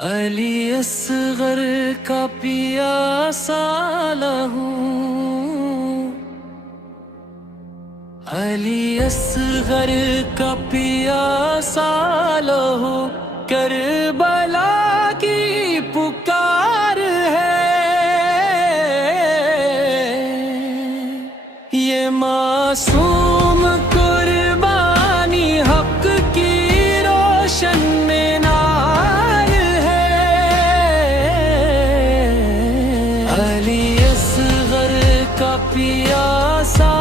علی اصغر کا پیاسا لہوں، علی اصغر کا پیاسا لہوں، کربلا کی پکار ہے، یہ معصوم قربانی حق کی روشن میں نار ہے، علی اصغر کا پیاسا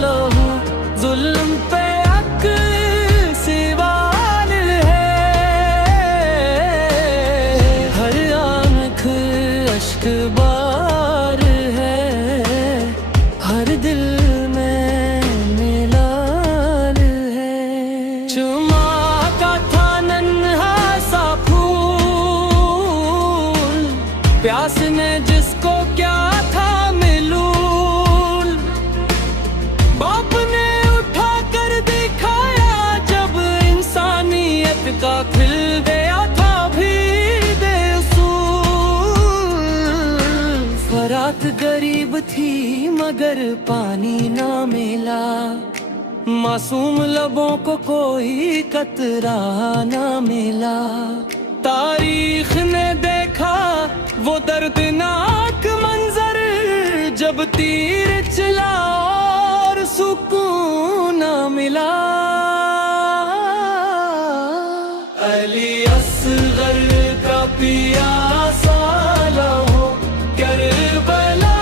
لہوں، ظلم پہ حق سوال ہے، ہر آنکھ اشک بار ہے، ہر دل میں ملال ہے، چما کا تھا ننھا سا پھول، پیاس نے جس کو کیا تھا ملول، باپ نے اٹھا کر دکھایا جب انسانیت کا کھل گیا تھا بھی بے اصول، فرات غریب تھی مگر پانی نہ ملا، معصوم لبوں کو کوئی قطرہ نہ ملا، تاریخ نے دیکھا وہ دردناک منظر، جب تیر چلا اور سکون نہ ملا، علی اصغر کا پیاسا لہوں، کربلا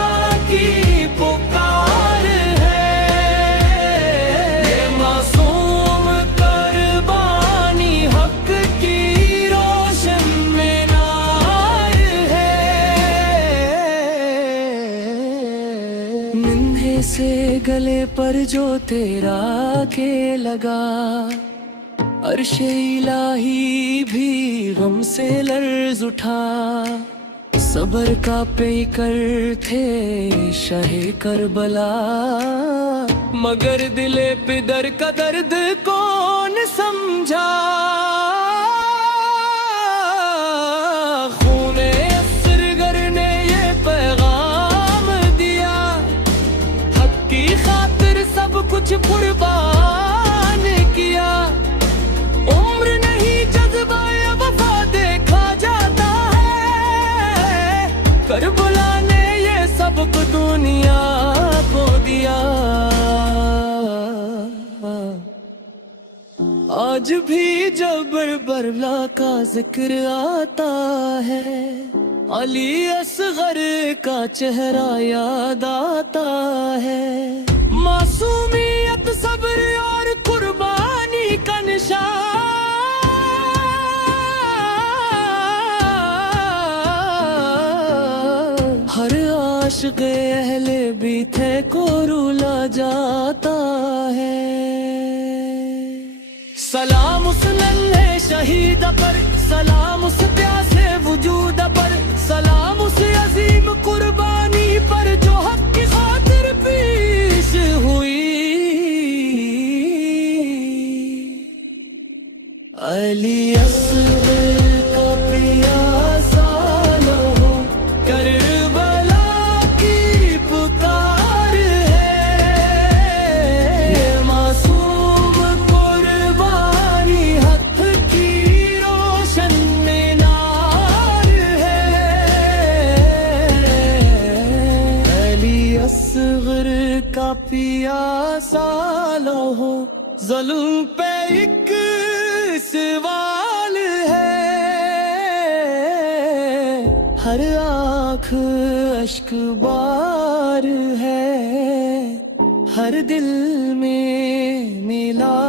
کی پکار ہے، یہ معصوم قربانی حق کی روشن میں نار ہے، ننھے سے گلے پر جو تیرا کے لگا، عرش الہی بھی غم سے لرز اٹھا، صبر کا پیکر تھے شہ کربلا، مگر دل پدر کا درد کون سمجھا، خون اصغر نے یہ پیغام دیا، حق کی خاطر سب کچھ قربان کیا، عمر نہیں جذبہ وفا دیکھا جاتا ہے، کربلا نے یہ سبق دنیا کو دیا، آج بھی جب کربلا کا ذکر آتا ہے، علی اصغر کا چہرہ یاد آتا ہے، معصومیت صبر اور قربانی کا نشان، ہر عاشق اہل بیت کو رولا جاتا ہے، سلام اس ننھے شہید پر، سلام اس پیاسے وجود پر، سلام اس عظیم قربانی پر جو حق کی خاطر پیش ہوئی، علی اصغر کا پیاسا لہوں، کربلا کی پکار ہے، یہ معصوم قربانی حق کی روشن میں نار ہے، علی اصغر کا پیاسا لہوں، ظلم پہ ایک سوال ہے، ہر آنکھ اشک بار ہے، ہر دل میں ملا